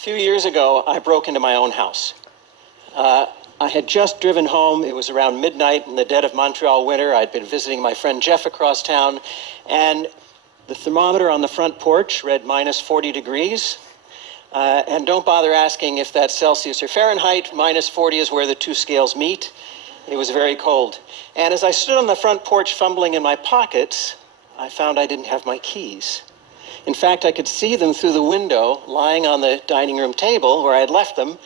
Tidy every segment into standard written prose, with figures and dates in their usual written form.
few years ago, I broke into my own house. I had just driven home. It was around midnight in the dead of Montreal winter. I'd been visiting my friend Jeff across town, and the thermometer on the front porch read minus 40 degrees. And don't bother asking if that's Celsius or Fahrenheit. Minus 40 is where the two scales meet. It was very cold. And as I stood on the front porch fumbling in my pockets, I found I didn't have my keys. In fact, I could see them through the window lying on the dining room table where I had left them.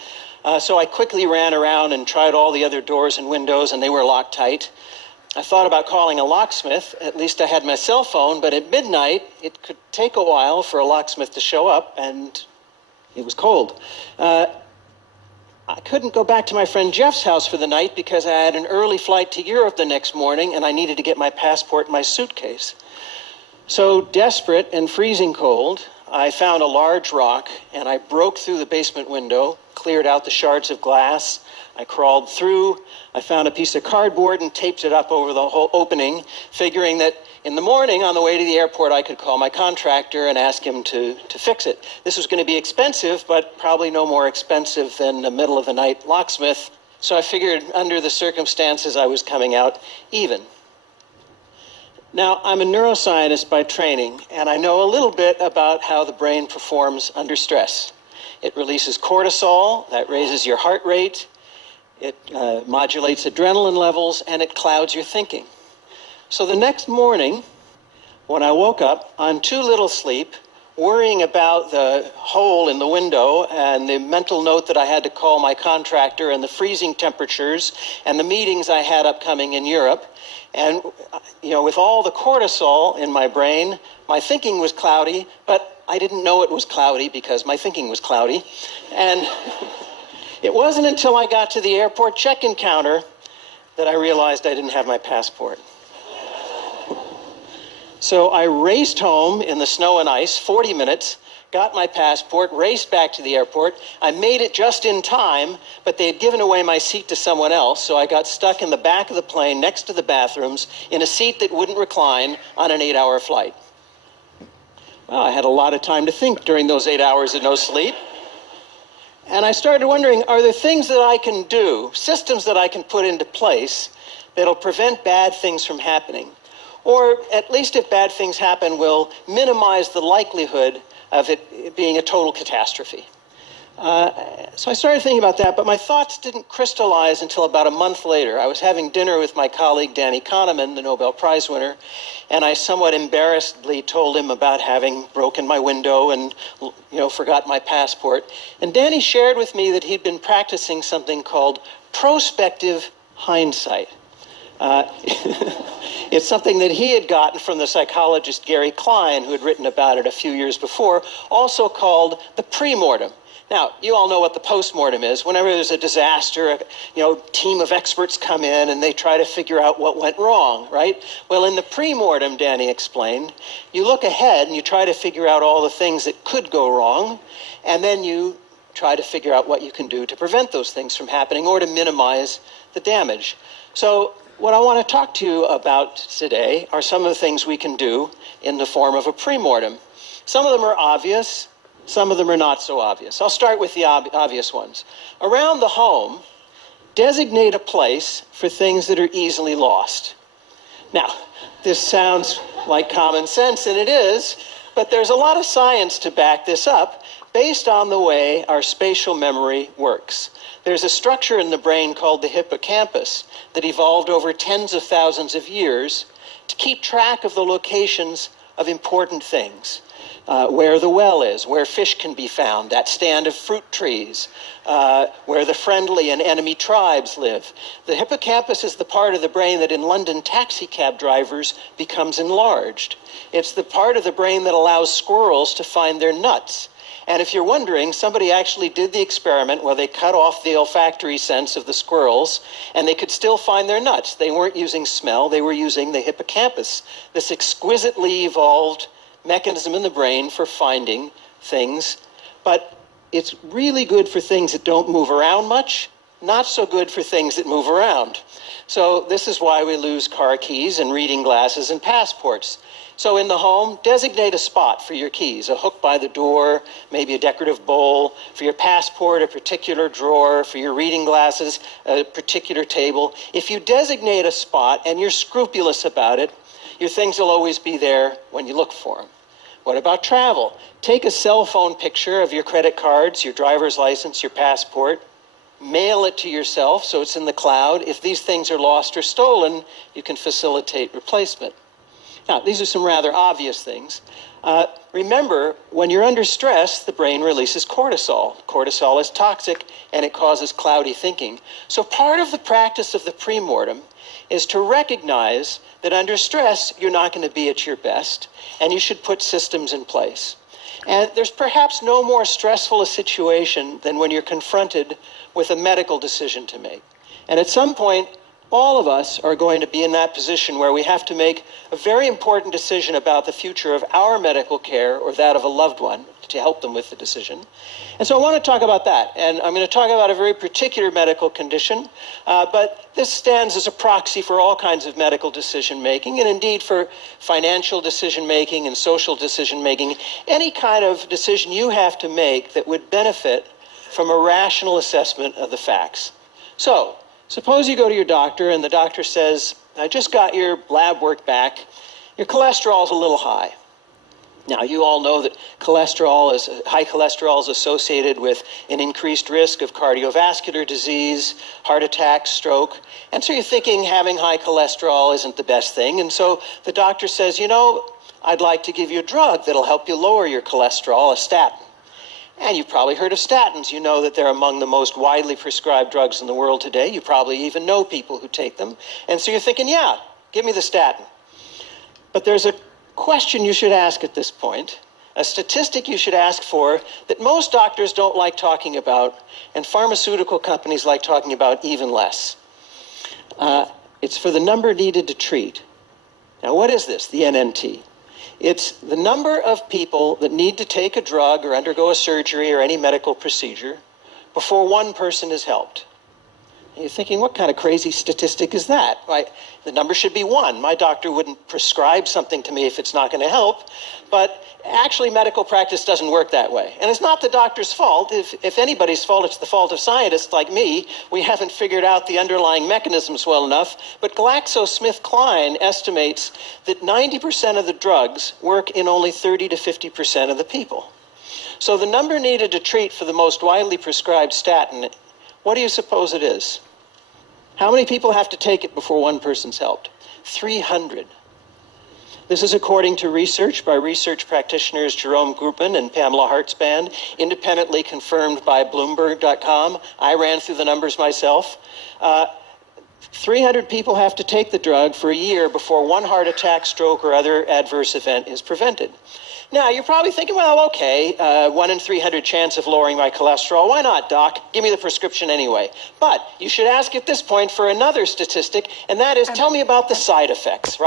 So I quickly ran around and tried all the other doors and windows, and they were locked tight. I thought about calling a locksmith. At least I had my cell phone, but at midnight, it could take a while for a locksmith to show up, and it was cold. I couldn't go back to my friend Jeff's house for the night because I had an early flight to Europe the next morning, and I needed to get my passport in my suitcase. So, desperate and freezing cold, I found a large rock, and I broke through the basement window, cleared out the shards of glass. I crawled through. I found a piece of cardboard and taped it up over the whole opening, figuring that in the morning on the way to the airport, I could call my contractor and ask him to fix it. This was going to be expensive, but probably no more expensive than the middle of the night locksmith. So I figured under the circumstances, I was coming out even. Now, I'm a neuroscientist by training, and I know a little bit about how the brain performs under stress. It releases cortisol, that raises your heart rate, it modulates adrenaline levels, and it clouds your thinking. So the next morning, when I woke up on too little sleep, worrying about the hole in the window and the mental note that I had to call my contractor and the freezing temperatures and the meetings I had upcoming in Europe, and with all the cortisol in my brain, my thinking was cloudy, but I didn't know it was cloudy because my thinking was cloudy. And it wasn't until I got to the airport check-in counter that I realized I didn't have my passport. So I raced home in the snow and ice, 40 minutes, got my passport, raced back to the airport. I made it just in time, but they had given away my seat to someone else, so I got stuck in the back of the plane next to the bathrooms in a seat that wouldn't recline on an 8-hour flight. Well, I had a lot of time to think during those 8 hours of no sleep. And I started wondering, are there things that I can do, systems that I can put into place that'll prevent bad things from happening? Or at least if bad things happen, will minimize the likelihood of it being a total catastrophe. So I started thinking about that, but my thoughts didn't crystallize until about a month later. I was having dinner with my colleague, Danny Kahneman, the Nobel Prize winner, and I somewhat embarrassedly told him about having broken my window and, forgot my passport. And Danny shared with me that he'd been practicing something called prospective hindsight. It's something that he had gotten from the psychologist Gary Klein, who had written about it a few years before, also called the pre-mortem. Now, you all know what the post-mortem is. Whenever there's a disaster, a team of experts come in and they try to figure out what went wrong, right? Well, in the pre-mortem, Danny explained, you look ahead and you try to figure out all the things that could go wrong, and then you try to figure out what you can do to prevent those things from happening or to minimize the damage. So what I want to talk to you about today are some of the things we can do in the form of a pre-mortem. Some of them are obvious, some of them are not so obvious. I'll start with the obvious ones. Around the home, designate a place for things that are easily lost. Now, this sounds like common sense, and it is, but there's a lot of science to back this up based on the way our spatial memory works. There's a structure in the brain called the hippocampus that evolved over tens of thousands of years to keep track of the locations of important things. Where the well is, where fish can be found, that stand of fruit trees, where the friendly and enemy tribes live. The hippocampus is the part of the brain that in London taxi cab drivers becomes enlarged. It's the part of the brain that allows squirrels to find their nuts. And if you're wondering, somebody actually did the experiment where they cut off the olfactory sense of the squirrels, and they could still find their nuts. They weren't using smell, they were using the hippocampus, this exquisitely evolved mechanism in the brain for finding things. But it's really good for things that don't move around much, not so good for things that move around. So this is why we lose car keys and reading glasses and passports. So in the home, designate a spot for your keys, a hook by the door, maybe a decorative bowl, for your passport, a particular drawer, for your reading glasses, a particular table. If you designate a spot and you're scrupulous about it, your things will always be there when you look for them. What about travel? Take a cell phone picture of your credit cards, your driver's license, your passport. Mail it to yourself so it's in the cloud. If these things are lost or stolen, you can facilitate replacement. Now, these are some rather obvious things. Remember, when you're under stress, the brain releases cortisol. Cortisol is toxic, and it causes cloudy thinking. So part of the practice of the premortem is to recognize that under stress, you're not going to be at your best, and you should put systems in place. And there's perhaps no more stressful a situation than when you're confronted with a medical decision to make. And at some point, all of us are going to be in that position where we have to make a very important decision about the future of our medical care or that of a loved one to help them with the decision. And so I want to talk about that. And I'm going to talk about a very particular medical condition, but this stands as a proxy for all kinds of medical decision making, and indeed for financial decision making and social decision making, any kind of decision you have to make that would benefit from a rational assessment of the facts. So, suppose you go to your doctor and the doctor says, I just got your lab work back. Your cholesterol is a little high. Now, you all know that high cholesterol is associated with an increased risk of cardiovascular disease, heart attack, stroke. And so you're thinking having high cholesterol isn't the best thing. And so the doctor says, I'd like to give you a drug that'll help you lower your cholesterol, a statin. And you've probably heard of statins. You know that they're among the most widely prescribed drugs in the world today. You probably even know people who take them. And so you're thinking, yeah, give me the statin. But there's a question you should ask at this point, a statistic you should ask for that most doctors don't like talking about, and pharmaceutical companies like talking about even less. It's for the number needed to treat. Now, what is this, the NNT? It's the number of people that need to take a drug or undergo a surgery or any medical procedure before one person is helped. And you're thinking, what kind of crazy statistic is that? Right? The number should be 1. My doctor wouldn't prescribe something to me if it's not going to help. But actually, medical practice doesn't work that way. And it's not the doctor's fault. If anybody's fault, it's the fault of scientists like me. We haven't figured out the underlying mechanisms well enough. But GlaxoSmithKline estimates that 90% of the drugs work in only 30 to 50% of the people. So the number needed to treat for the most widely prescribed statin, what do you suppose it is? How many people have to take it before one person's helped? 300. This is according to research by research practitioners Jerome Groopman and Pamela Hartzband, independently confirmed by Bloomberg.com. I ran through the numbers myself. 300 people have to take the drug for a year before one heart attack, stroke, or other adverse event is prevented. Now, you're probably thinking, well, okay, 1 in 300 chance of lowering my cholesterol. Why not, doc? Give me the prescription anyway. But you should ask at this point for another statistic, and that is, tell me about the side effects, right?